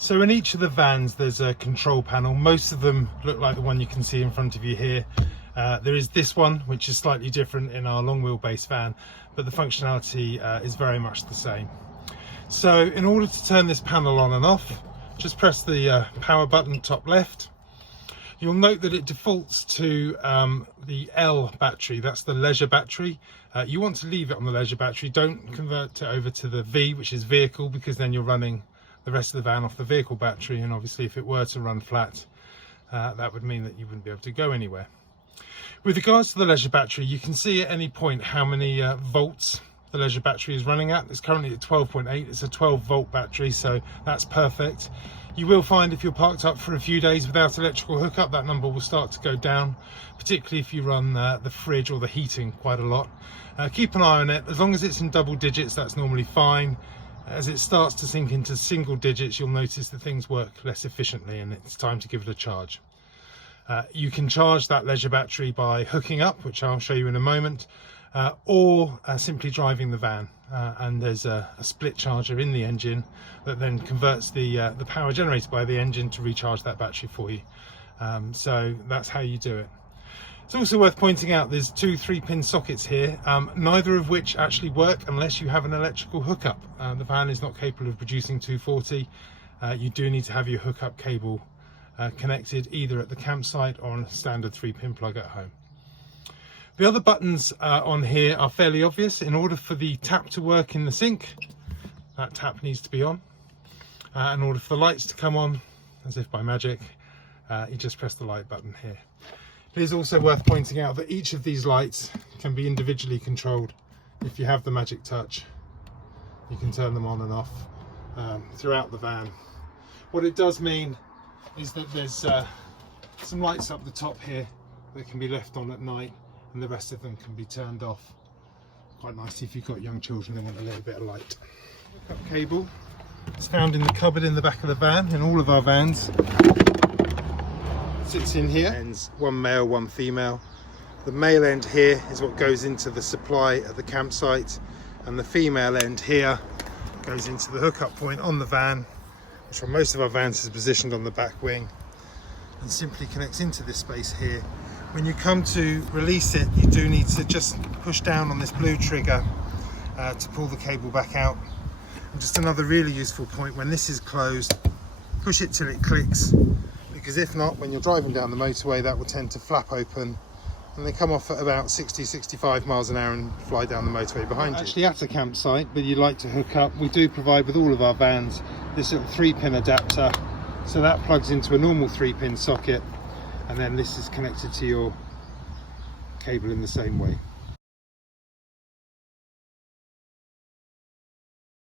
So in each of the vans there's a control panel. Most of them look like the one you can see in front of you here. There is this one which is slightly different in our long wheelbase van, but the functionality is very much the same. So in order to turn this panel on and off, just press the power button top left. You'll note that it defaults to the L battery, that's the leisure battery. You want to leave it on the leisure battery, don't convert it over to the V, which is vehicle, because then you're running the rest of the van off the vehicle battery, and obviously if it were to run flat, that would mean that you wouldn't be able to go anywhere. With regards to the leisure battery, you can see at any point how many volts the leisure battery is running at. It's currently at 12.8, it's a 12-volt battery, so that's perfect. You will find if you're parked up for a few days without electrical hookup, that number will start to go down, particularly if you run the fridge or the heating quite a lot. Keep an eye on it. As long as it's in double digits, that's normally fine. As it starts to sink into single digits, you'll notice that things work less efficiently and it's time to give it a charge. You can charge that leisure battery by hooking up, which I'll show you in a moment, or simply driving the van. And there's a split charger in the engine that then converts the power generated by the engine to recharge that battery for you. So that's how you do it. It's also worth pointing out there's two 3-pin sockets here, neither of which actually work unless you have an electrical hookup. The van is not capable of producing 240. You do need to have your hookup cable connected either at the campsite or on a standard 3-pin plug at home. The other buttons on here are fairly obvious. In order for the tap to work in the sink, that tap needs to be on. In order for the lights to come on, as if by magic, you just press the light button here. It is also worth pointing out that each of these lights can be individually controlled. If you have the magic touch, you can turn them on and off throughout the van. What it does mean is that there's some lights up the top here that can be left on at night, and the rest of them can be turned off. Quite nice if you've got young children who want a little bit of light. Hookup cable is found in the cupboard in the back of the van, in all of our vans. Sits in here, ends one male, one female. The male end here is what goes into the supply at the campsite, and the female end here goes into the hookup point on the van, which on most of our vans is positioned on the back wing, and simply connects into this space here. When you come to release it, you do need to just push down on this blue trigger to pull the cable back out. And just another really useful point, when this is closed, push it till it clicks, because if not, when you're driving down the motorway, that will tend to flap open and they come off at about 60-65 miles an hour and fly down the motorway behind you. Actually at a campsite, but you'd like to hook up, we do provide with all of our vans this little 3-pin adapter, so that plugs into a normal 3-pin socket, and then this is connected to your cable in the same way.